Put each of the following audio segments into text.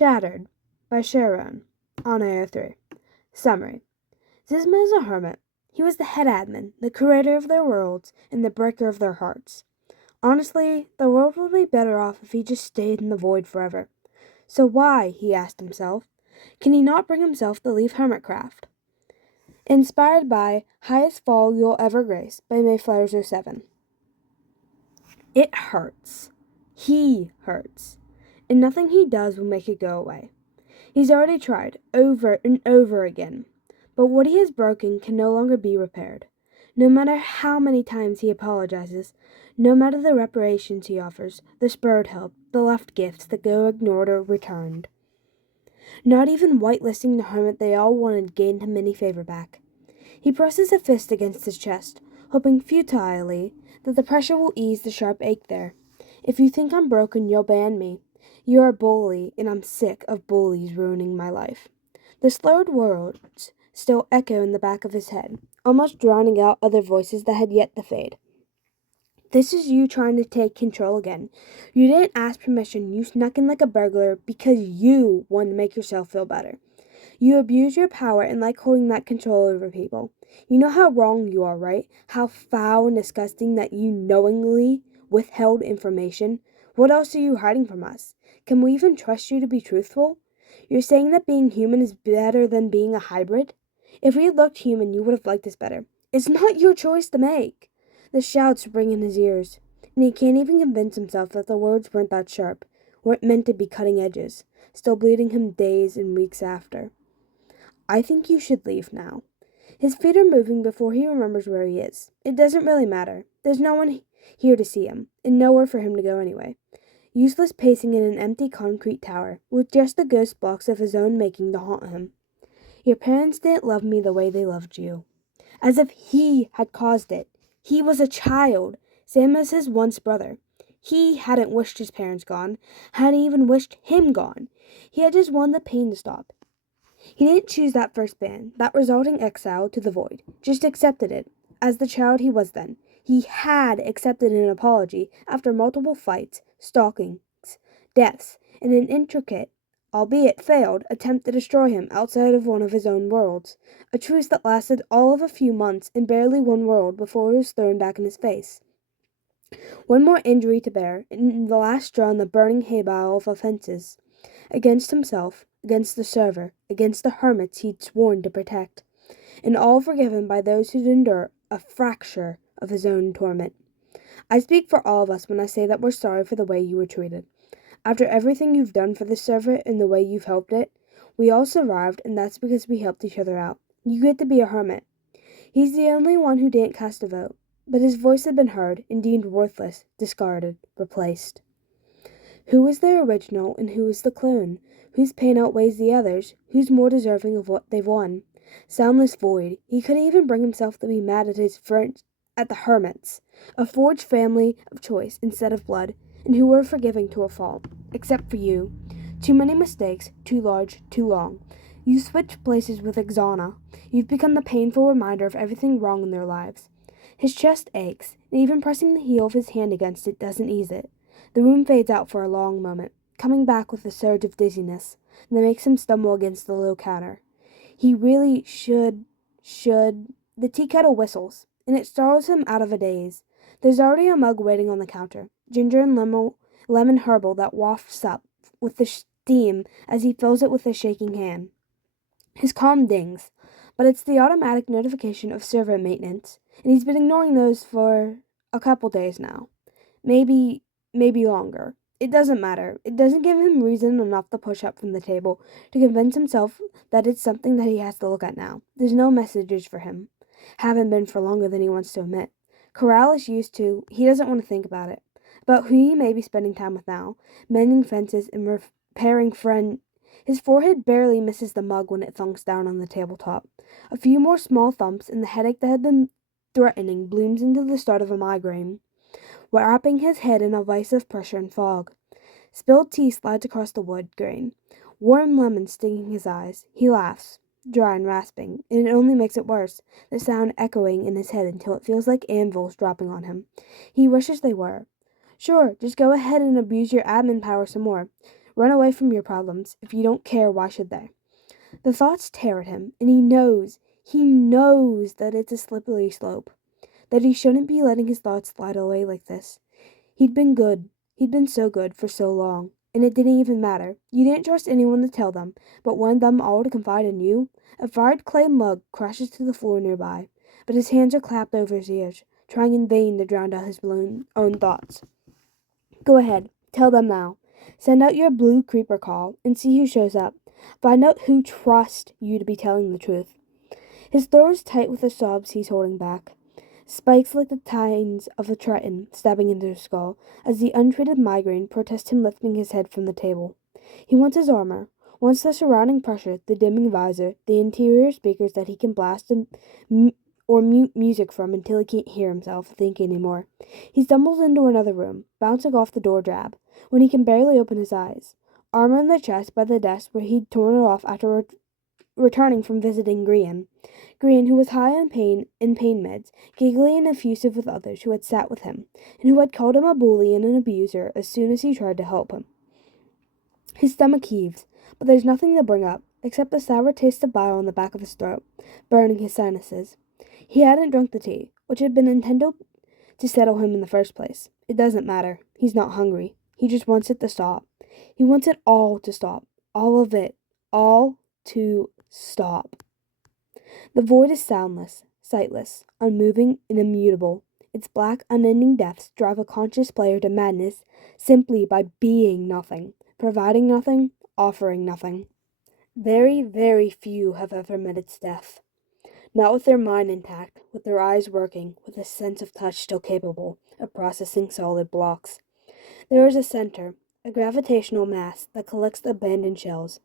Shattered by Sharon on AO3. Summary. Xisuma is a hermit. He was the head admin, the curator of their worlds, and the breaker of their hearts. Honestly, the world would be better off if he just stayed in the void forever. So why, he asked himself, can he not bring himself to leave Hermitcraft? Inspired by Highest Fall You'll Ever Grace by Mayflowers07. It hurts. He hurts. And nothing he does will make it go away. He's already tried, over and over again. But what he has broken can no longer be repaired. No matter how many times he apologizes, no matter the reparations he offers, the spurred help, the left gifts that go ignored or returned. Not even whitelisting the hermit they all wanted gained him any favor back. He presses a fist against his chest, hoping futilely that the pressure will ease the sharp ache there. If you think I'm broken, you'll ban me. You're a bully, and I'm sick of bullies ruining my life. The slurred words still echo in the back of his head, almost drowning out other voices that had yet to fade. This is you trying to take control again. You didn't ask permission. You snuck in like a burglar because you wanted to make yourself feel better. You abuse your power and like holding that control over people. You know how wrong you are, right? How foul and disgusting that you knowingly withheld information. What else are you hiding from us? Can we even trust you to be truthful? You're saying that being human is better than being a hybrid? If we had looked human, you would have liked us better. It's not your choice to make. The shouts ring in his ears, and he can't even convince himself that the words weren't that sharp, weren't meant to be cutting edges, still bleeding him days and weeks after. I think you should leave now. His feet are moving before he remembers where he is. It doesn't really matter. There's no one here to see him, and nowhere for him to go anyway. Useless pacing in an empty concrete tower, with just the ghost blocks of his own making to haunt him. Your parents didn't love me the way they loved you. As if he had caused it. He was a child, same as his once brother. He hadn't wished his parents gone, hadn't even wished him gone. He had just wanted the pain to stop. He didn't choose that first ban, that resulting exile to the void, just accepted it, as the child he was then. He had accepted an apology after multiple fights, stalkings, deaths, and an intricate, albeit failed, attempt to destroy him outside of one of his own worlds. A truce that lasted all of a few months and barely one world before it was thrown back in his face. One more injury to bear, and the last straw in the burning hay bale of offenses. Against himself, against the server, against the hermits he'd sworn to protect. And all forgiven by those who'd endure a fracture of his own torment. I speak for all of us when I say that we're sorry for the way you were treated. After everything you've done for this server and the way you've helped it, we all survived, and that's because we helped each other out. You get to be a hermit. He's the only one who didn't cast a vote, but his voice had been heard and deemed worthless, discarded, replaced. Who is the original and who is the clone? Whose pain outweighs the others? Who's more deserving of what they've won? Soundless void. He couldn't even bring himself to be mad at his friends, at the hermits, a forged family of choice instead of blood, and who were forgiving to a fault, except for you. Too many mistakes, too large, too long. You switched places with Xisuma. You've become the painful reminder of everything wrong in their lives. His chest aches, and even pressing the heel of his hand against it doesn't ease it. The room fades out for a long moment, coming back with a surge of dizziness that makes him stumble against the low counter. He really should. The tea kettle whistles, and it startles him out of a daze. There's already a mug waiting on the counter, ginger and lemon herbal that wafts up with the steam as he fills it with a shaking hand. His calm dings, but it's the automatic notification of server maintenance, and he's been ignoring those for a couple days now. Maybe longer. It doesn't matter. It doesn't give him reason enough to push up from the table to convince himself that it's something that he has to look at now. There's no messages for him. Haven't been for longer than he wants to admit. Corral is used to. He doesn't want to think about it. About who he may be spending time with now. Mending fences and repairing friend. His forehead barely misses the mug when it thunks down on the tabletop. A few more small thumps and the headache that had been threatening blooms into the start of a migraine, wrapping his head in a vice of pressure and fog. Spilled tea slides across the wood grain, warm lemon stinging his eyes. He laughs, dry and rasping, and it only makes it worse, the sound echoing in his head until it feels like anvils dropping on him. He wishes they were. Sure, just go ahead and abuse your admin power some more. Run away from your problems. If you don't care, why should they? The thoughts tear at him, and he knows that it's a slippery slope, that he shouldn't be letting his thoughts slide away like this. He'd been good. He'd been so good for so long. And it didn't even matter. You didn't trust anyone to tell them, but wanted them all to confide in you? A fired clay mug crashes to the floor nearby, but his hands are clapped over his ears, trying in vain to drown out his own thoughts. Go ahead. Tell them now. Send out your blue creeper call and see who shows up. Find out who trusts you to be telling the truth. His throat is tight with the sobs he's holding back. Spikes like the tines of a triton stabbing into his skull as the untreated migraine protests him lifting his head from the table. He wants his armor, wants the surrounding pressure, the dimming visor, the interior speakers that he can blast or mute music from until he can't hear himself think anymore. He stumbles into another room, bouncing off the door jab, when he can barely open his eyes. Armor in the chest by the desk where he'd torn it off after returning from visiting Grian, who was high on pain meds, giggly and effusive with others who had sat with him, and who had called him a bully and an abuser as soon as he tried to help him. His stomach heaves, but there's nothing to bring up, except the sour taste of bile in the back of his throat, burning his sinuses. He hadn't drunk the tea, which had been intended to settle him in the first place. It doesn't matter. He's not hungry. He just wants it to stop. He wants it all to stop. All of it. All to stop. The void is soundless, sightless, unmoving, and immutable. Its black, unending depths drive a conscious player to madness simply by being nothing, providing nothing, offering nothing. Very, very few have ever met its depth. Not with their mind intact, with their eyes working, with a sense of touch still capable of processing solid blocks. There is a center, a gravitational mass that collects the abandoned shells,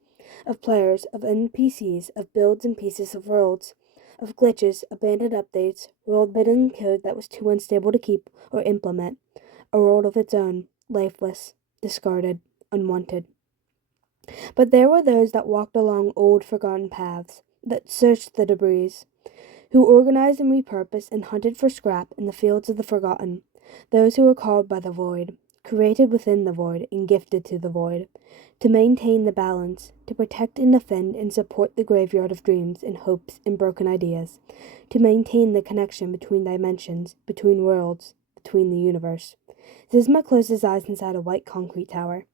of players, of NPCs, of builds and pieces of worlds, of glitches, abandoned updates, world-building code that was too unstable to keep or implement, a world of its own, lifeless, discarded, unwanted. But there were those that walked along old, forgotten paths, that searched the debris, who organized and repurposed and hunted for scrap in the fields of the forgotten, those who were called by the void, created within the void and gifted to the void, to maintain the balance, to protect and defend and support the graveyard of dreams and hopes and broken ideas, to maintain the connection between dimensions, between worlds, between the universe. Xisuma closed his eyes inside a white concrete tower.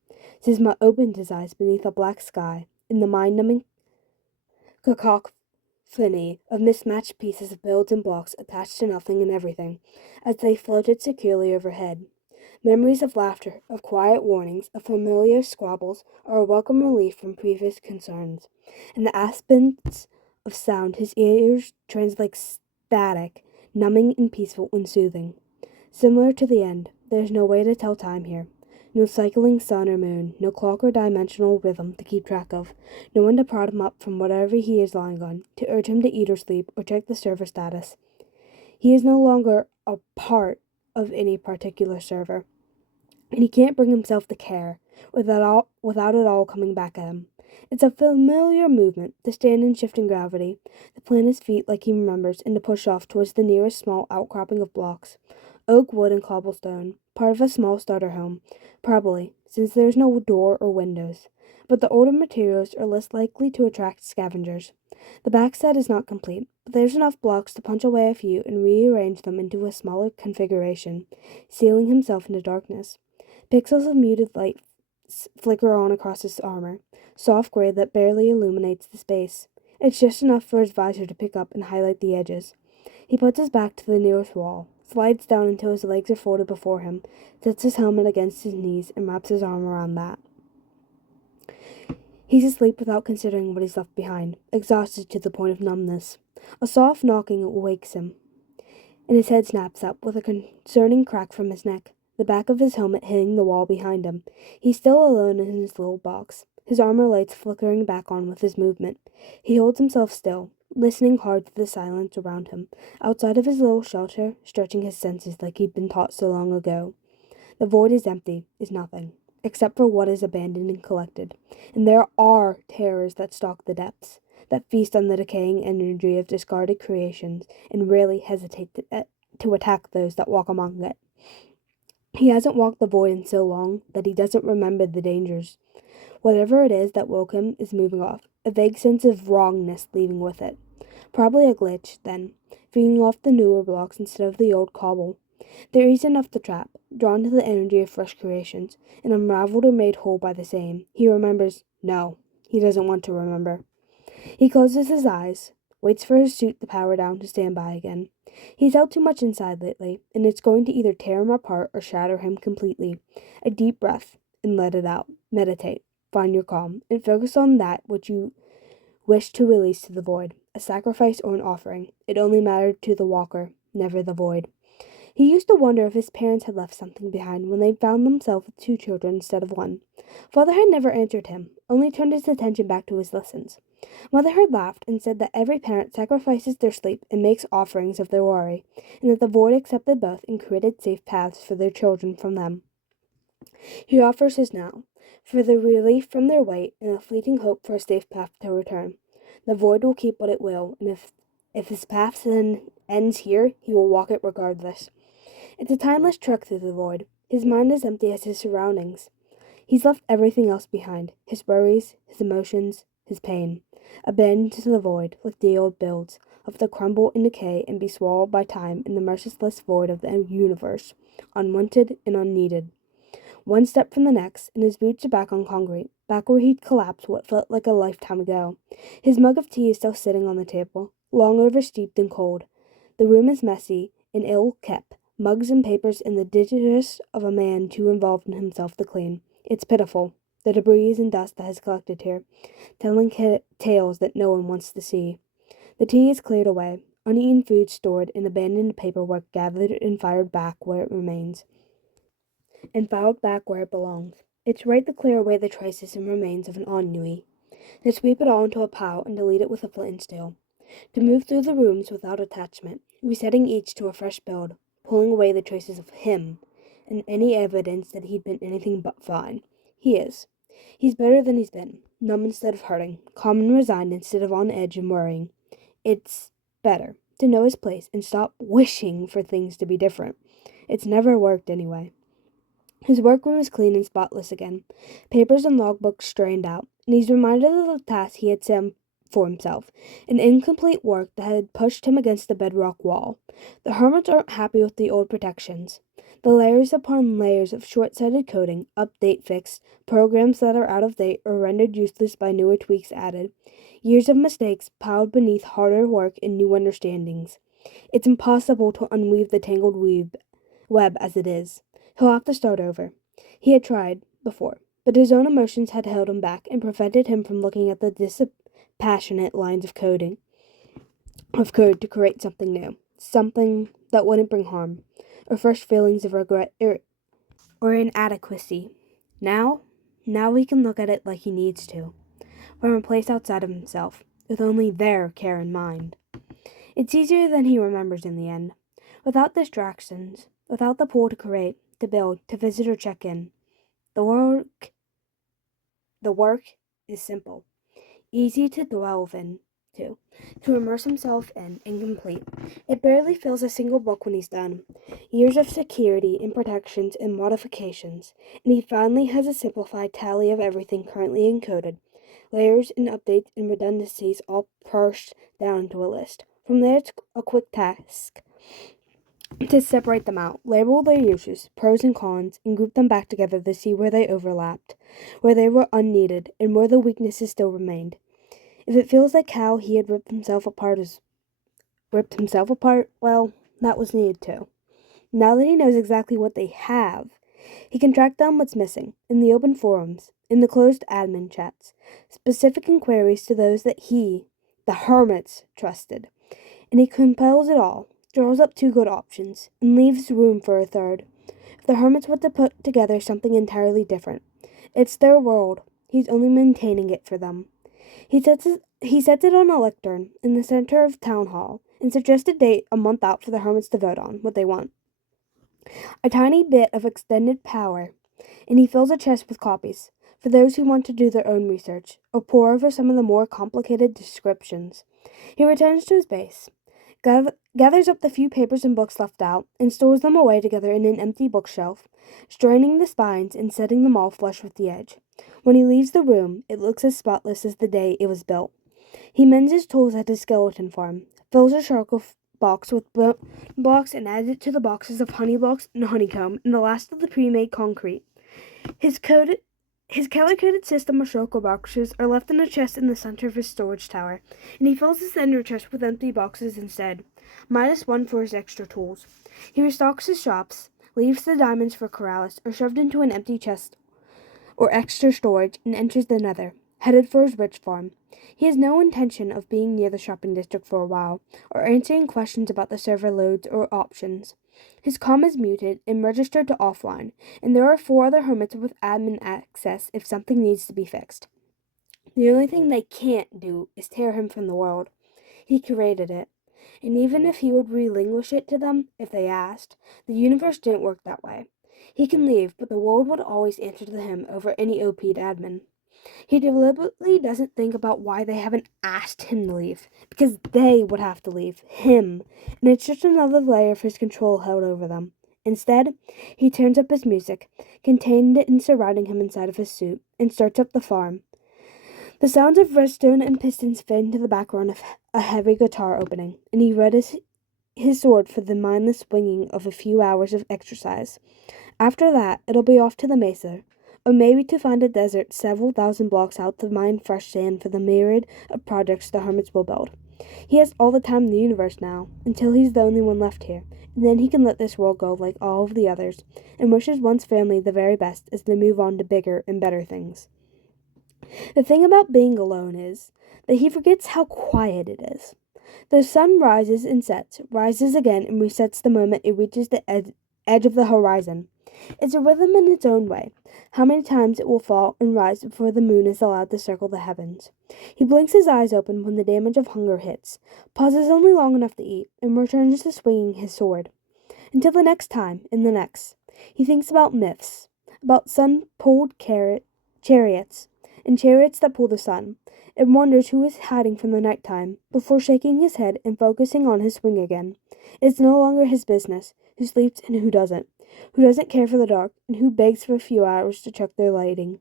Xisuma opened his eyes beneath a black sky, in the mind-numbing cacophony of mismatched pieces of builds and blocks attached to nothing and everything, as they floated securely overhead. Memories of laughter, of quiet warnings, of familiar squabbles are a welcome relief from previous concerns. In the aspects of sound his ears translate static, numbing and peaceful and soothing. Similar to the end, there is no way to tell time here. No cycling sun or moon, no clock or dimensional rhythm to keep track of, no one to prod him up from whatever he is lying on, to urge him to eat or sleep or check the server status. He is no longer a part of any particular server, and he can't bring himself to care without it all coming back at him. It's a familiar movement, to stand in shifting gravity, to plant his feet like he remembers, and to push off towards the nearest small outcropping of blocks. Oak, wood, and cobblestone, part of a small starter home, probably, since there is no door or windows. But the older materials are less likely to attract scavengers. The back set is not complete, but there's enough blocks to punch away a few and rearrange them into a smaller configuration, sealing himself into darkness. Pixels of muted light flicker on across his armor, soft gray that barely illuminates the space. It's just enough for his visor to pick up and highlight the edges. He puts his back to the nearest wall, slides down until his legs are folded before him, sets his helmet against his knees, and wraps his arm around that. He's asleep without considering what he's left behind, exhausted to the point of numbness. A soft knocking wakes him, and his head snaps up with a concerning crack from his neck, the back of his helmet hitting the wall behind him. He's still alone in his little box, his armor lights flickering back on with his movement. He holds himself still, listening hard to the silence around him, outside of his little shelter, stretching his senses like he'd been taught so long ago. The void is empty, is nothing, except for what is abandoned and collected. And there are terrors that stalk the depths, that feast on the decaying energy of discarded creations, and rarely hesitate to attack those that walk among it. He hasn't walked the void in so long that he doesn't remember the dangers. Whatever it is that woke him is moving off, a vague sense of wrongness leaving with it. Probably a glitch, then, feeding off the newer blocks instead of the old cobble. They're easy enough to trap, drawn to the energy of fresh creations, and unraveled or made whole by the same. He remembers. No, he doesn't want to remember. He closes his eyes, waits for his suit to power down to stand by again. He's held too much inside lately, and it's going to either tear him apart or shatter him completely. A deep breath, and let it out. Meditate. Find your calm, and focus on that which you wish to release to the void. A sacrifice or an offering. It only mattered to the walker, never the void. He used to wonder if his parents had left something behind when they found themselves with 2 children instead of 1. Father had never answered him, only turned his attention back to his lessons. Mother had laughed and said that every parent sacrifices their sleep and makes offerings of their worry, and that the void accepted both and created safe paths for their children from them. He offers his now, for the relief from their weight and a fleeting hope for a safe path to return. The void will keep what it will, and if his path ends here, he will walk it regardless. It's a timeless trek through the void. His mind is empty as his surroundings. He's left everything else behind, his worries, his emotions, his pain, abandoned to the void, like the old builds, of the crumble and decay and be swallowed by time in the merciless void of the universe, unwanted and unneeded. One step from the next, and his boots are back on concrete, back where he'd collapsed what felt like a lifetime ago. His mug of tea is still sitting on the table, long oversteeped and cold. The room is messy and ill-kept, mugs and papers and the digits of a man too involved in himself to clean. It's pitiful, the debris and dust that has collected here, telling tales that no one wants to see. The tea is cleared away, uneaten food stored, and abandoned paperwork gathered and fired back where it remains, and filed back where it belongs. It's right to clear away the traces and remains of an ennui, to sweep it all into a pile and delete it with a flint and steel, to move through the rooms without attachment, resetting each to a fresh build, pulling away the traces of him, and any evidence that he'd been anything but fine. He is. He's better than he's been, numb instead of hurting, calm and resigned instead of on edge and worrying. It's better to know his place and stop wishing for things to be different. It's never worked anyway. His workroom is clean and spotless again, papers and logbooks straightened out, and he's reminded of the task he had set for himself, an incomplete work that had pushed him against the bedrock wall. The hermits aren't happy with the old protections. The layers upon layers of short-sighted coding, update fixed, programs that are out of date or rendered useless by newer tweaks added, years of mistakes piled beneath harder work and new understandings. It's impossible to unweave the tangled web as it is. He'll have to start over. He had tried before, but his own emotions had held him back and prevented him from looking at the dispassionate lines of code to create something new, something that wouldn't bring harm, or fresh feelings of regret or inadequacy. Now he can look at it like he needs to, from a place outside of himself, with only their care in mind. It's easier than he remembers in the end, without distractions, without the pull to create, to build, to visit or check in. The work is simple, easy to delve into, to immerse himself in, and complete. It barely fills a single book when he's done. Years of security and protections and modifications, and he finally has a simplified tally of everything currently encoded. Layers and updates and redundancies all parsed down into a list. From there, it's a quick task to separate them out, label their uses, pros and cons, and group them back together to see where they overlapped, where they were unneeded, and where the weaknesses still remained. If it feels like how he had ripped himself apart, well, that was needed too. Now that he knows exactly what they have, he can track down what's missing in the open forums, in the closed admin chats, specific inquiries to those that he, the hermits, trusted, and he compels it all, draws up 2 good options, and leaves room for a third. If the hermits want to put together something entirely different, it's their world. He's only maintaining it for them. He sets it on a lectern in the center of town hall and suggests a date a month out for the hermits to vote on what they want. A tiny bit of extended power, and he fills a chest with copies for those who want to do their own research or pore over some of the more complicated descriptions. He returns to his base, gathers up the few papers and books left out, and stores them away together in an empty bookshelf, straining the spines and setting them all flush with the edge. When he leaves the room, it looks as spotless as the day it was built. He mends his tools at his skeleton farm, fills a charcoal box with blocks, and adds it to the boxes of honey blocks and honeycomb and the last of the pre-made concrete. His color-coded system of charcoal boxes are left in a chest in the center of his storage tower, and he fills his ender chest with empty boxes instead, -1 for his extra tools. He restocks his shops, leaves the diamonds for Corrales are shoved into an empty chest or extra storage, and enters the Nether, headed for his rich farm. He has no intention of being near the shopping district for a while, or answering questions about the server loads or options. His comm is muted and registered to offline, and there are 4 other hermits with admin access if something needs to be fixed. The only thing they can't do is tear him from the world. He created it, and even if he would relinquish it to them if they asked, the universe didn't work that way. He can leave, but the world would always answer to him over any OP'd admin. He deliberately doesn't think about why they haven't asked him to leave, because they would have to leave him, and it's just another layer of his control held over them. Instead, he turns up his music, contained and surrounding him inside of his suit, and starts up the farm. The sounds of redstone and pistons fade into the background of a heavy guitar opening, and he readies his sword for the mindless swinging of a few hours of exercise. After that, it'll be off to the mesa, or maybe to find a desert several thousand blocks out to mine fresh sand for the myriad of projects the hermits will build. He has all the time in the universe now, until he's the only one left here, and then he can let this world go like all of the others, and wish his once family the very best as they move on to bigger and better things. The thing about being alone is that he forgets how quiet it is. The sun rises and sets, rises again, and resets the moment it reaches the edge of the horizon. It's a rhythm in its own way, how many times it will fall and rise before the moon is allowed to circle the heavens. He blinks his eyes open when the damage of hunger hits, pauses only long enough to eat, and returns to swinging his sword. Until the next time, and the next. He thinks about myths, about sun-pulled chariots, and chariots that pull the sun, and wonders who is hiding from the nighttime, before shaking his head and focusing on his swing again. It's no longer his business, who sleeps and who doesn't care for the dark, and who begs for a few hours to check their lighting.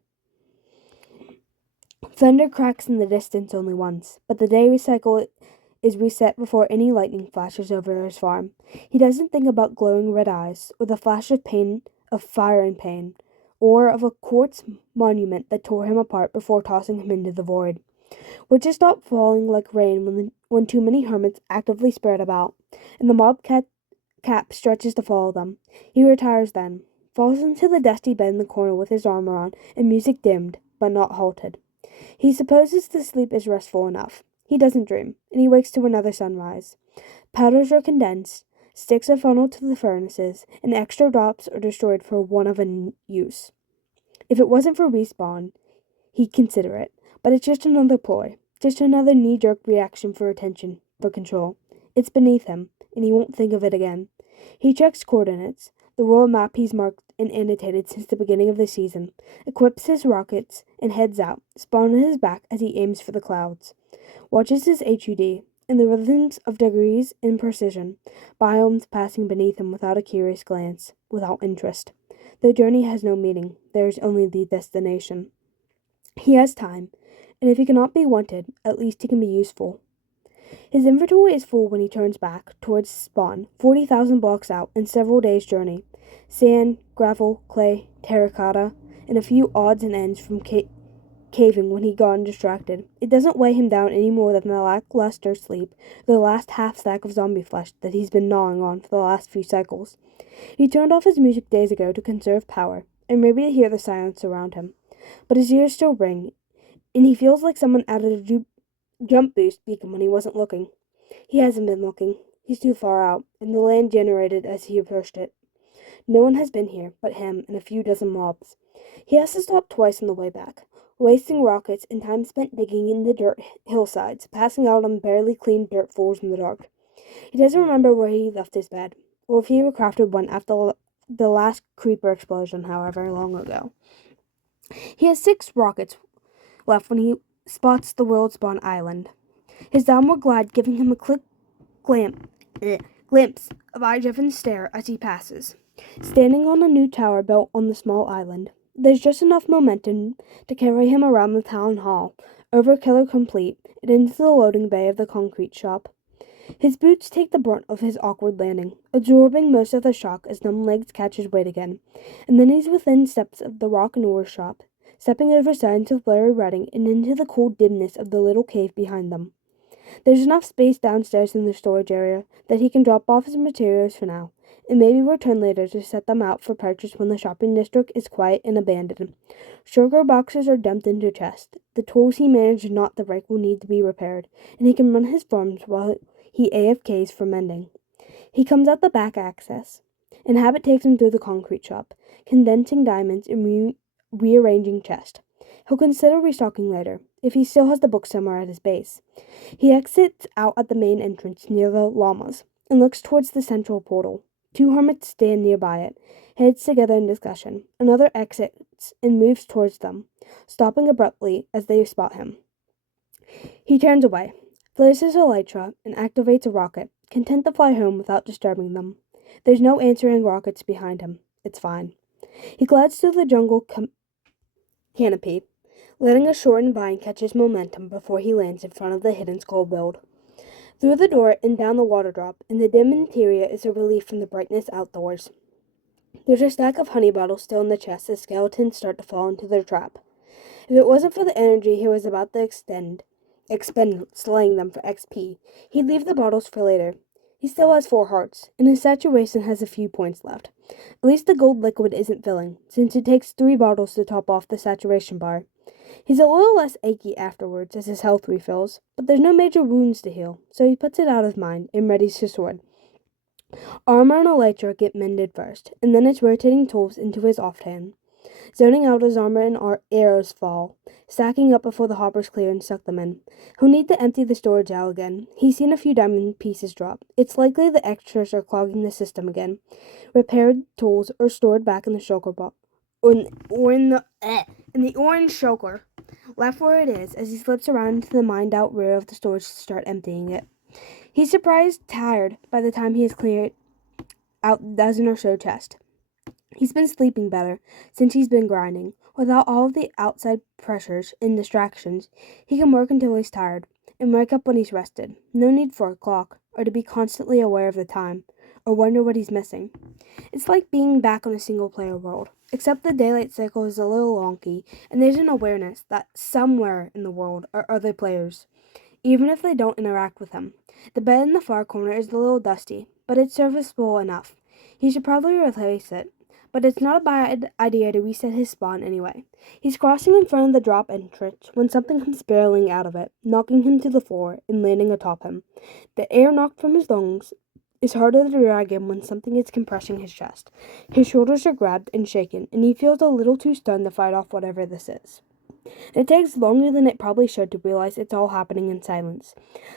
Thunder cracks in the distance only once, but the day cycle is reset before any lightning flashes over his farm. He doesn't think about glowing red eyes, or the flash of fire and pain, or of a quartz monument that tore him apart before tossing him into the void. Witches stop falling like rain when too many hermits actively spread about, and the mob cap stretches to follow them. He retires then, falls into the dusty bed in the corner with his armor on, and music dimmed, but not halted. He supposes the sleep is restful enough. He doesn't dream, and he wakes to another sunrise. Powders are condensed, sticks are funneled to the furnaces, and extra drops are destroyed for one of a use. If it wasn't for respawn, he'd consider it, but it's just another ploy, just another knee-jerk reaction for attention, for control. It's beneath him, and he won't think of it again. He checks coordinates, the world map he's marked and annotated since the beginning of the season, equips his rockets, and heads out, spawn on his back as he aims for the clouds. Watches his HUD, and the rhythms of degrees and precision, biomes passing beneath him without a curious glance, without interest. The journey has no meaning, there is only the destination. He has time, and if he cannot be wanted, at least he can be useful. His inventory is full when he turns back towards spawn, 40,000 blocks out and several days' journey. Sand, gravel, clay, terracotta, and a few odds and ends from caving when he got distracted. It doesn't weigh him down any more than the lackluster sleep, or the last half stack of zombie flesh that he's been gnawing on for the last few cycles. He turned off his music days ago to conserve power, and maybe to hear the silence around him. But his ears still ring, and he feels like someone added a jump boost beacon when he wasn't looking. He hasn't been looking. He's too far out, and the land generated as he approached it. No one has been here but him and a few dozen mobs. He has to stop twice on the way back, wasting rockets and time spent digging in the dirt hillsides, passing out on barely cleaned dirt floors in the dark. He doesn't remember where he left his bed, or if he recrafted one after the last creeper explosion, however long ago. He has 6 rockets left when he spots the world spawn island. His downward glide giving him a glimpse of eye-driven stare as he passes, standing on a new tower built on the small island. There's just enough momentum to carry him around the town hall, over Killer Complete, and into the loading bay of the concrete shop. His boots take the brunt of his awkward landing, absorbing most of the shock as numb legs catch his weight again, and then he's within steps of the rock and ore shop, stepping over signs of blurry writing and into the cold dimness of the little cave behind them. There's enough space downstairs in the storage area that he can drop off his materials for now, and maybe return later to set them out for purchase when the shopping district is quiet and abandoned. Sugar boxes are dumped into chests. The tools he managed not to break will need to be repaired, and he can run his farms while he AFKs for mending. He comes out the back access, and habit takes him through the concrete shop, condensing diamonds and rearranging chests. He'll consider restocking later, if he still has the book somewhere at his base. He exits out at the main entrance near the llamas, and looks towards the central portal. Two hermits stand nearby it, heads together in discussion. Another exits and moves towards them, stopping abruptly as they spot him. He turns away, flares his elytra, and activates a rocket, content to fly home without disturbing them. There's no answering rockets behind him. It's fine. He glides through the jungle canopy, letting a shortened vine catch his momentum before he lands in front of the hidden skull build. Through the door and down the water drop, and the dim interior is a relief from the brightness outdoors. There's a stack of honey bottles still in the chest as skeletons start to fall into their trap. If it wasn't for the energy he was about to expend slaying them for XP, he'd leave the bottles for later. He still has 4 hearts, and his saturation has a few points left. At least the gold liquid isn't filling, since it takes 3 bottles to top off the saturation bar. He's a little less achy afterwards as his health refills, but there's no major wounds to heal, so he puts it out of mind and readies his sword. Armor and elytra get mended first, and then it's rotating tools into his offhand. Zoning out as armor and arrows fall, stacking up before the hoppers clear and suck them in. He'll need to empty the storage out again. He's seen a few diamond pieces drop. It's likely the extras are clogging the system again. Repaired tools are stored back in the shulker box, or in the orange shulker, left where it is as he slips around into the mined-out rear of the storage to start emptying it. He's surprised tired by the time he has cleared out a dozen or so chests. He's been sleeping better since he's been grinding. Without all of the outside pressures and distractions, he can work until he's tired, and wake up when he's rested. No need for a clock, or to be constantly aware of the time, or wonder what he's missing. It's like being back on a single-player world, except the daylight cycle is a little wonky, and there's an awareness that somewhere in the world are other players, even if they don't interact with him. The bed in the far corner is a little dusty, but it's serviceable enough. He should probably replace it, but it's not a bad idea to reset his spawn anyway. He's crossing in front of the drop entrance when something comes barreling out of it, knocking him to the floor and landing atop him. The air knocked from his lungs is harder to drag him when something is compressing his chest. His shoulders are grabbed and shaken, and he feels a little too stunned to fight off whatever this is. It takes longer than it probably should to realize it's all happening in silence.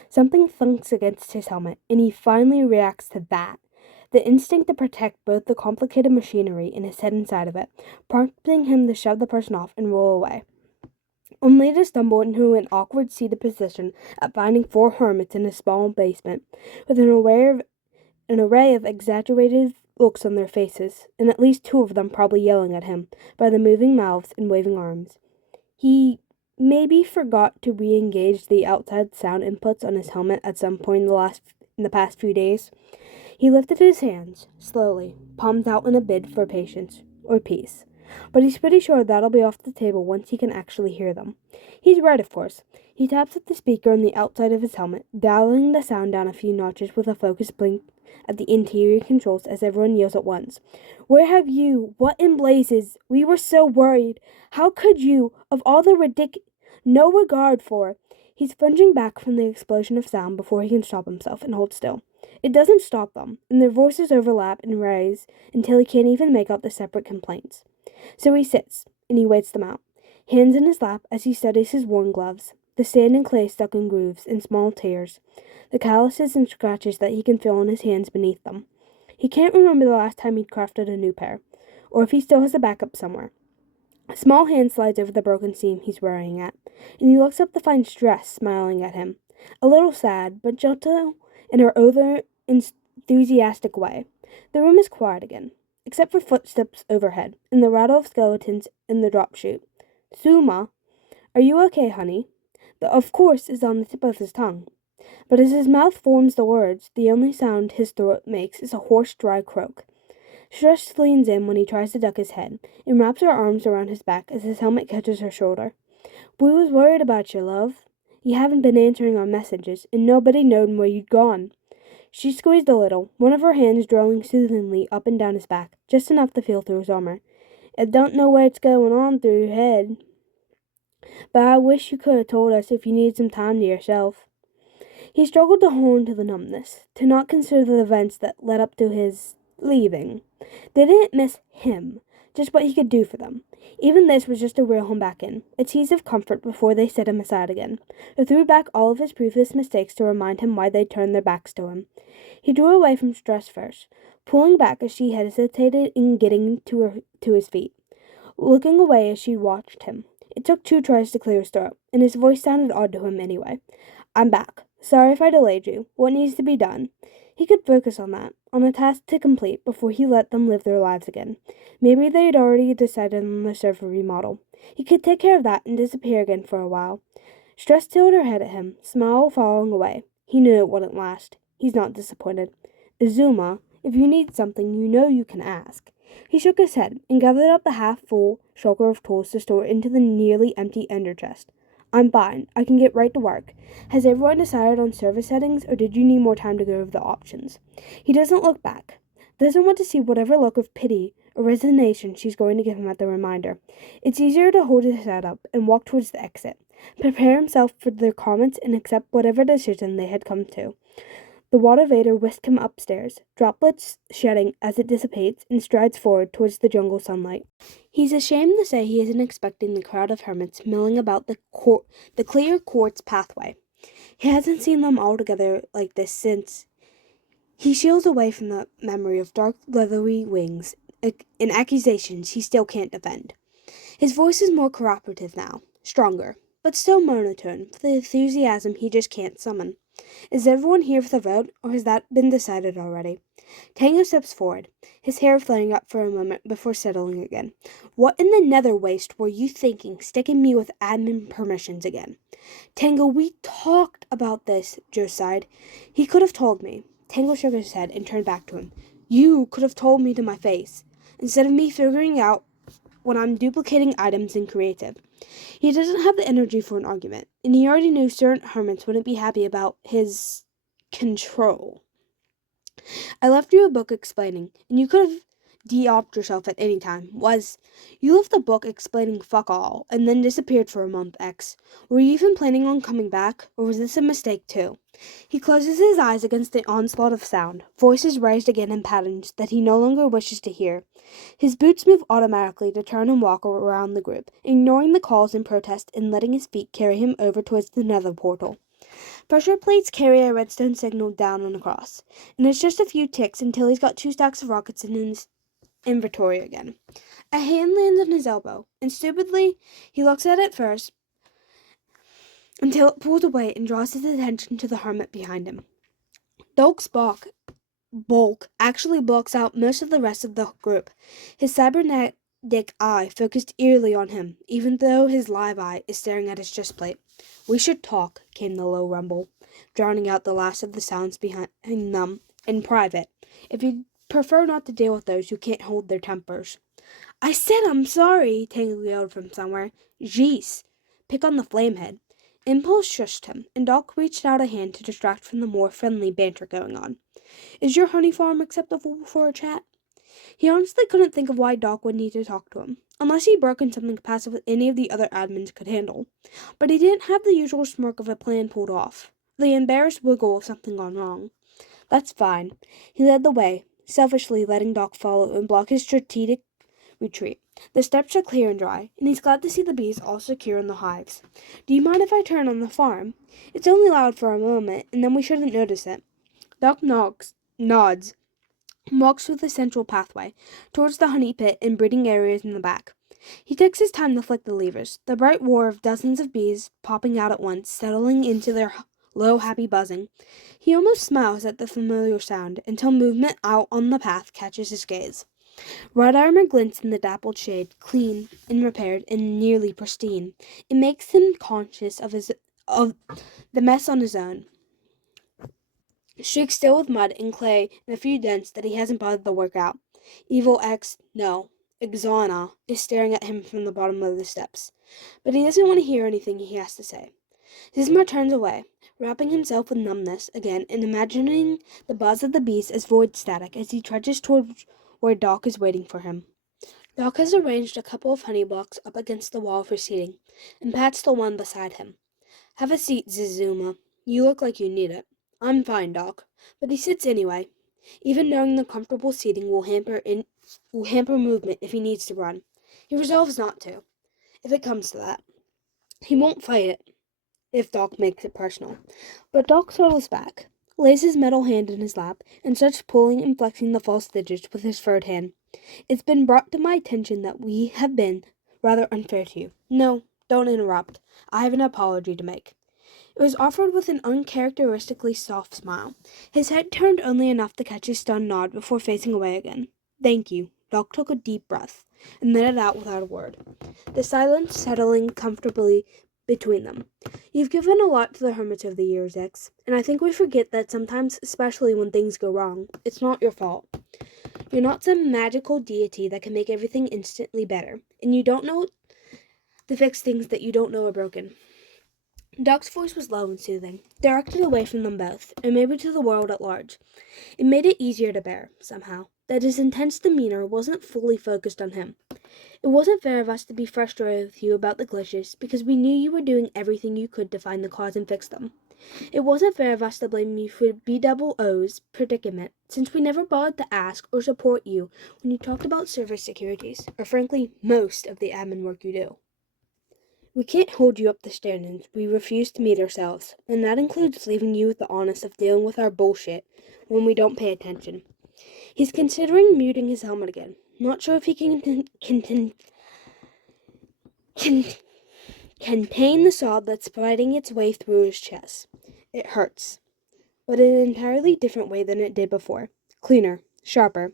Something thunks against his helmet, and he finally reacts to that. The instinct to protect both the complicated machinery and his head inside of it, prompting him to shove the person off and roll away, only to stumble into an awkward seated position at finding 4 hermits in a small basement, with an array of exaggerated looks on their faces, and at least 2 of them probably yelling at him by the moving mouths and waving arms. He maybe forgot to re-engage the outside sound inputs on his helmet at some point in the past few days. He lifted his hands, slowly, palms out in a bid for patience, or peace. But he's pretty sure that'll be off the table once he can actually hear them. He's right, of course. He taps at the speaker on the outside of his helmet, dialing the sound down a few notches with a focused blink at the interior controls as everyone yells at once. "Where have you? What in blazes? We were so worried. How could you? Of all the no regard for..." He's plunging back from the explosion of sound before he can stop himself and hold still. It doesn't stop them, and their voices overlap and rise until he can't even make out the separate complaints. So he sits, and he waits them out, hands in his lap as he studies his worn gloves, the sand and clay stuck in grooves and small tears, the calluses and scratches that he can feel on his hands beneath them. He can't remember the last time he'd crafted a new pair, or if he still has a backup somewhere. A small hand slides over the broken seam he's worrying at, and he looks up to find Stress smiling at him, a little sad, but gentle in her enthusiastic way. The room is quiet again, except for footsteps overhead and the rattle of skeletons in the drop chute. Xisuma, are you okay, honey? The of course is on the tip of his tongue. But as his mouth forms the words, the only sound his throat makes is a hoarse, dry croak. Stress leans in when he tries to duck his head and wraps her arms around his back as his helmet catches her shoulder. We was worried about you, love. You haven't been answering our messages, and nobody knowed where you'd gone. She squeezed a little, one of her hands drawing soothingly up and down his back, just enough to feel through his armor. I don't know what's going on through your head, but I wish you could have told us if you need some time to yourself. He struggled to hold on to the numbness, to not consider the events that led up to his leaving. They didn't miss him, just what he could do for them. Even this was just to reel him back in, a tease of comfort before they set him aside again, or threw back all of his previous mistakes to remind him why they'd turned their backs to him. He drew away from Stress first, pulling back as she hesitated in getting to his feet, looking away as she watched him. It took 2 tries to clear his throat, and his voice sounded odd to him anyway. I'm back. Sorry if I delayed you. What needs to be done? He could focus on that, on a task to complete before he let them live their lives again. Maybe they had already decided on the server remodel. He could take care of that and disappear again for a while. Stress tilted her head at him, smile falling away. He knew it wouldn't last. He's not disappointed. Xisuma, if you need something, you know you can ask. He shook his head and gathered up the half-full shulker of tools to store into the nearly empty ender chest. I'm fine. I can get right to work. Has everyone decided on service settings, or did you need more time to go over the options? He doesn't look back. Doesn't want to see whatever look of pity or resignation she's going to give him at the reminder. It's easier to hold his head up and walk towards the exit, prepare himself for their comments and accept whatever decision they had come to. The water vader whisked him upstairs, droplets shedding as it dissipates, and strides forward towards the jungle sunlight. He's ashamed to say he isn't expecting the crowd of hermits milling about the clear quartz pathway. He hasn't seen them all together like this since. He shields away from the memory of dark, leathery wings and accusations he still can't defend. His voice is more cooperative now, stronger, but still monotone for the enthusiasm he just can't summon. Is everyone here for the vote, or has that been decided already? Tango steps forward, his hair flaring up for a moment before settling again. What in the nether waste were you thinking, sticking me with admin permissions again? Tango, we talked about this, Joe sighed. He could have told me. Tango shook his head and turned back to him. You could have told me to my face, instead of me figuring out when I'm duplicating items in creative. He doesn't have the energy for an argument, and he already knew certain hermits wouldn't be happy about his control. I left you a book explaining, and you could have de-opt yourself at any time. You left the book explaining fuck all, and then disappeared for a month, X. Were you even planning on coming back, or was this a mistake too? He closes his eyes against the onslaught of sound, voices raised again in patterns that he no longer wishes to hear. His boots move automatically to turn and walk around the group, ignoring the calls and protest and letting his feet carry him over towards the nether portal. Pressure plates carry a redstone signal down and across, and it's just a few ticks until he's got 2 stacks of rockets in his inventory again. A hand lands on his elbow, and stupidly, he looks at it first until it pulls away and draws his attention to the hermit behind him. Dolk's bulk actually blocks out most of the rest of the group, his cybernetic eye focused eerily on him, even though his live eye is staring at his chest plate. We should talk, came the low rumble, drowning out the last of the sounds behind them, in private, if you prefer not to deal with those who can't hold their tempers. I said I'm sorry, Tango yelled from somewhere. Jeez, pick on the flamehead. Impulse shushed him, and Doc reached out a hand to distract from the more friendly banter going on. Is your honey farm acceptable for a chat? He honestly couldn't think of why Doc would need to talk to him, unless he broke in something passive that any of the other admins could handle. But he didn't have the usual smirk of a plan pulled off, the embarrassed wiggle of something gone wrong. That's fine. He led the way, selfishly letting Doc follow and block his strategic retreat. The steps are clear and dry, and he's glad to see the bees all secure in the hives. Do you mind if I turn on the farm? It's only loud for a moment, and then we shouldn't notice it. Doc nods, and walks through the central pathway, towards the honey pit and breeding areas in the back. He takes his time to flick the levers, the bright roar of dozens of bees popping out at once, settling into their low, happy buzzing. He almost smiles at the familiar sound until movement out on the path catches his gaze. Red armor glints in the dappled shade, clean and repaired and nearly pristine. It makes him conscious of the mess on his own. Streaked still with mud and clay and a few dents that he hasn't bothered to work out. Evil X, no, Xisuma, is staring at him from the bottom of the steps. But he doesn't want to hear anything he has to say. Xisuma turns away, wrapping himself with numbness again and imagining the buzz of the beast as void static as he trudges toward where Doc is waiting for him. Doc has arranged a couple of honey blocks up against the wall for seating, and pats the one beside him. Have a seat, Xisuma. You look like you need it. I'm fine, Doc. But he sits anyway, even knowing the comfortable seating will hamper movement if he needs to run. He resolves not to, if it comes to that. He won't fight it, if Doc makes it personal. But Doc settles back, lays his metal hand in his lap, and starts pulling and flexing the false digits with his furred hand. It's been brought to my attention that we have been rather unfair to you. No, don't interrupt. I have an apology to make. It was offered with an uncharacteristically soft smile. His head turned only enough to catch his stunned nod before facing away again. Thank you. Doc took a deep breath and let it out without a word, the silence settling comfortably between them. You've given a lot to the Hermits over the years, X, and I think we forget that sometimes, especially when things go wrong, it's not your fault. You're not some magical deity that can make everything instantly better, and you don't know to fix things that you don't know are broken. Doc's voice was low and soothing, directed away from them both, and maybe to the world at large. It made it easier to bear, somehow, that his intense demeanor wasn't fully focused on him. It wasn't fair of us to be frustrated with you about the glitches, because we knew you were doing everything you could to find the cause and fix them. It wasn't fair of us to blame you for BOO's predicament, since we never bothered to ask or support you when you talked about server securities, or frankly, most of the admin work you do. We can't hold you up to standards we refuse to meet ourselves, and that includes leaving you with the honest of dealing with our bullshit when we don't pay attention. He's considering muting his helmet again. Not sure if he can contain the sob that's fighting its way through his chest. It hurts, but in an entirely different way than it did before. Cleaner, sharper,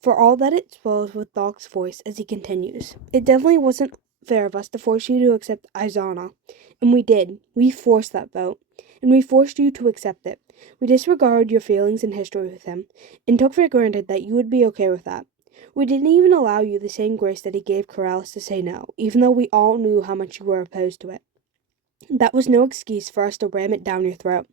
for all that it swells with Doc's voice as he continues. It definitely wasn't fair of us to force you to accept Xisuma, and we did. We forced that vote, and we forced you to accept it. We disregarded your feelings and history with him, and took for granted that you would be okay with that. We didn't even allow you the same grace that he gave Corrales to say no, even though we all knew how much you were opposed to it. That was no excuse for us to ram it down your throat.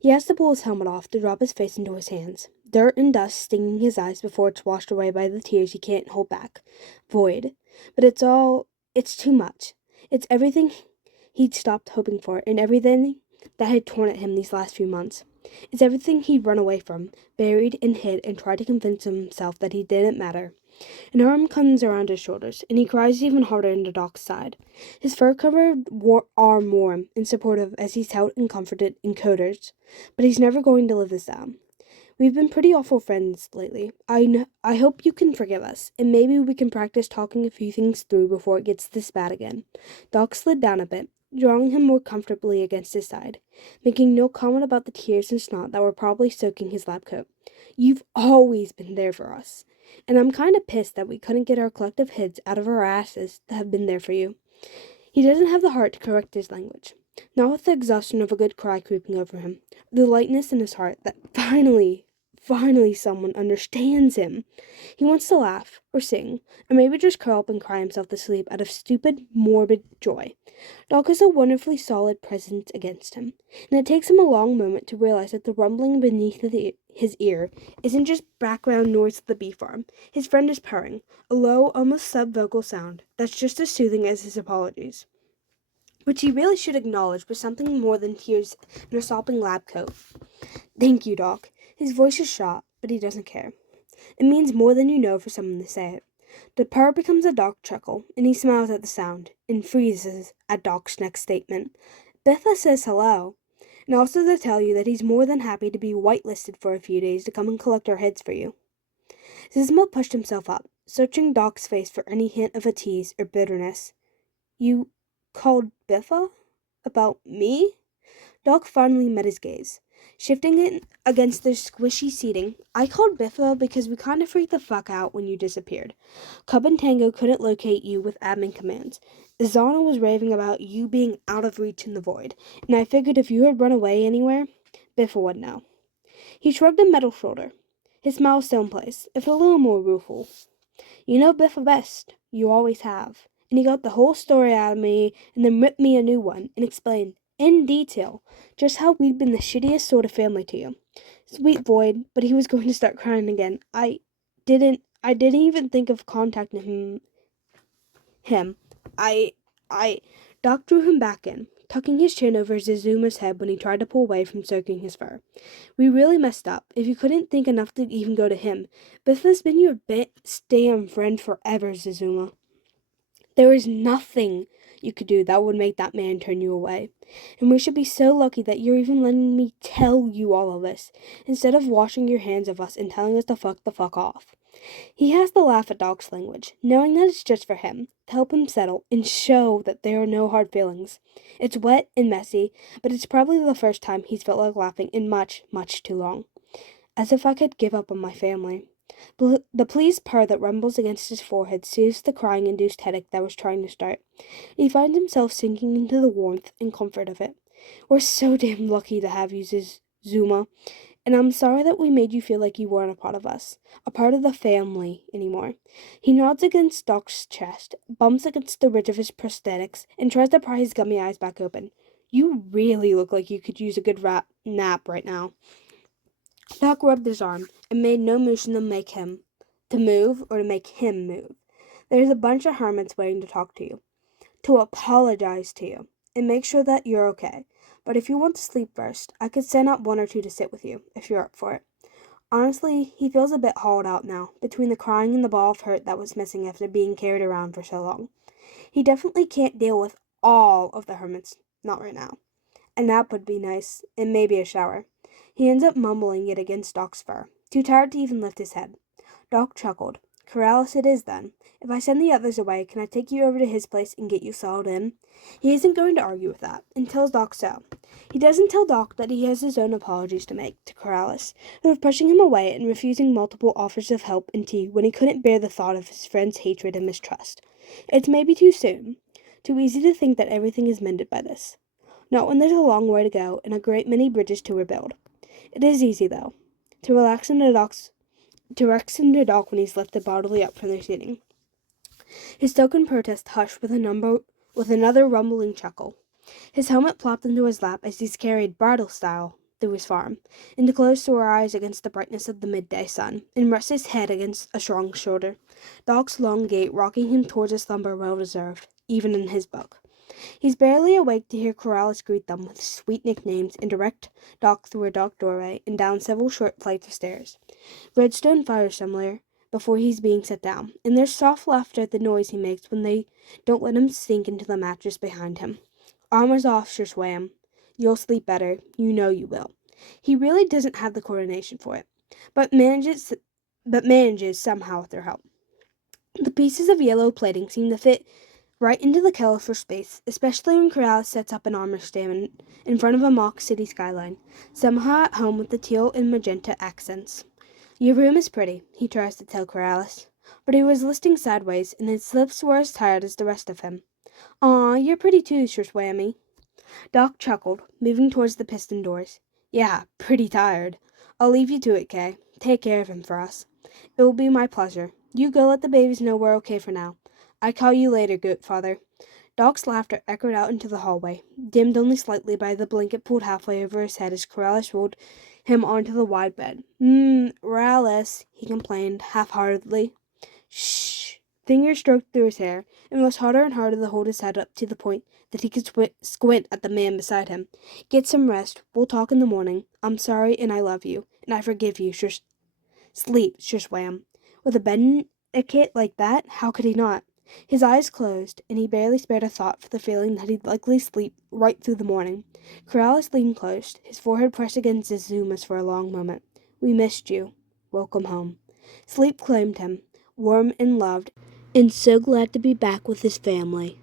He has to pull his helmet off to drop his face into his hands, dirt and dust stinging his eyes before it's washed away by the tears he can't hold back. Void. But it's too much. It's everything he'd stopped hoping for, and everything that had torn at him these last few months. It's everything he'd run away from, buried and hid, and tried to convince himself that he didn't matter. An arm comes around his shoulders, and he cries even harder into Doc's side. His fur-covered arm warm and supportive as he's held and comforted in coders, but he's never going to live this down. We've been pretty awful friends lately. I hope you can forgive us, and maybe we can practice talking a few things through before it gets this bad again. Doc slid down a bit, drawing him more comfortably against his side, making no comment about the tears and snot that were probably soaking his lab coat. You've always been there for us, and I'm kind of pissed that we couldn't get our collective heads out of our asses to have been there for you. He doesn't have the heart to correct his language, not with the exhaustion of a good cry creeping over him, the lightness in his heart that finally someone understands him. He wants to laugh, or sing, or maybe just curl up and cry himself to sleep out of stupid, morbid joy. Doc is a wonderfully solid presence against him, and it takes him a long moment to realize that the rumbling beneath his ear isn't just background noise of the bee farm. His friend is purring, a low, almost sub-vocal sound that's just as soothing as his apologies, which he really should acknowledge was something more than tears in a sopping lab coat. Thank you, Doc. His voice is shot, but he doesn't care. It means more than you know for someone to say it. The purr becomes a Doc chuckle, and he smiles at the sound, and freezes at Doc's next statement. Betha says hello, and also to tell you that he's more than happy to be whitelisted for a few days to come and collect our heads for you. Xisuma pushed himself up, searching Doc's face for any hint of a tease or bitterness. You called Biffa? About me? Doc finally met his gaze. Shifting it against their squishy seating, I called Biffa because we kind of freaked the fuck out when you disappeared. Cub and Tango couldn't locate you with admin commands. Zana was raving about you being out of reach in the void, and I figured if you had run away anywhere, Biffa would know. He shrugged a metal shoulder. His smile still in place, if a little more rueful. You know Biffa best. You always have. And he got the whole story out of me and then ripped me a new one and explained, in detail, just how we'd been the shittiest sort of family to you. Sweet Void, but he was going to start crying again. I didn't even think of contacting him. I, Doc drew him back in, tucking his chin over Xizuma's head when he tried to pull away from soaking his fur. We really messed up. If you couldn't think enough to even go to him, Biffa's been your damn friend forever, Xisuma. There is nothing you could do that would make that man turn you away. And we should be so lucky that you're even letting me tell you all of this, instead of washing your hands of us and telling us to fuck the fuck off. He has to laugh at Doc's language, knowing that it's just for him, to help him settle and show that there are no hard feelings. It's wet and messy, but it's probably the first time he's felt like laughing in much, much too long. As if I could give up on my family. The pleased purr that rumbles against his forehead soothes the crying-induced headache that was trying to start. He finds himself sinking into the warmth and comfort of it. We're so damn lucky to have you, Zuma. And I'm sorry that we made you feel like you weren't a part of us, a part of the family anymore. He nods against Doc's chest, bumps against the ridge of his prosthetics, and tries to pry his gummy eyes back open. You really look like you could use a good nap right now. Doc rubbed his arm and made no motion to make him move. There's a bunch of hermits waiting to talk to you, to apologize to you, and make sure that you're okay. But if you want to sleep first, I could send out one or two to sit with you, if you're up for it. Honestly, he feels a bit hauled out now, between the crying and the ball of hurt that was missing after being carried around for so long. He definitely can't deal with all of the hermits, not right now. A nap would be nice, and maybe a shower. He ends up mumbling it against Doc's fur, too tired to even lift his head. Doc chuckled. Corrales it is, then. If I send the others away, can I take you over to his place and get you settled in? He isn't going to argue with that, and tells Doc so. He doesn't tell Doc that he has his own apologies to make to Corrales, who was pushing him away and refusing multiple offers of help and tea when he couldn't bear the thought of his friend's hatred and mistrust. It's maybe too soon, too easy to think that everything is mended by this. Not when there's a long way to go and a great many bridges to rebuild. It is easy, though, to relax into Doc when he's lifted bodily up from their seating. His token protest hushed with another rumbling chuckle. His helmet plopped into his lap as he's carried bridle style through his farm, and to close sore eyes against the brightness of the midday sun, and rest his head against a strong shoulder. Doc's long gait rocking him towards a slumber well deserved, even in his book. He's barely awake to hear Corrales greet them with sweet nicknames and direct Doc through a dark doorway and down several short flights of stairs. Redstone fire somewhere before he's being set down, and there's soft laughter at the noise he makes when they don't let him sink into the mattress behind him. Armor's off, Swam. You'll sleep better. You know you will. He really doesn't have the coordination for it, but manages somehow with their help. The pieces of yellow plating seem to fit right into the kettle for space, especially when Corrales sets up an armor stand in front of a mock city skyline, somehow at home with the teal and magenta accents. Your room is pretty, he tries to tell Corrales, but he was listing sideways, and his lips were as tired as the rest of him. Aw, you're pretty too, Swammy. Doc chuckled, moving towards the piston doors. Yeah, pretty tired. I'll leave you to it, Kay. Take care of him for us. It will be my pleasure. You go let the babies know we're okay for now. I call you later, good father. Doc's laughter echoed out into the hallway, dimmed only slightly by the blanket pulled halfway over his head as Corrales rolled him onto the wide bed. Rallis, he complained, half-heartedly. Shh. Fingers stroked through his hair, and it was harder and harder to hold his head up to the point that he could squint at the man beside him. Get some rest. We'll talk in the morning. I'm sorry, and I love you, and I forgive you. Sleep, Swam. With a bed etiquette like that, how could he not? His eyes closed, and he barely spared a thought for the feeling that he'd likely sleep right through the morning. Corrales leaned close, his forehead pressed against Xizuma's for a long moment. We missed you. Welcome home. Sleep claimed him, warm and loved, and so glad to be back with his family.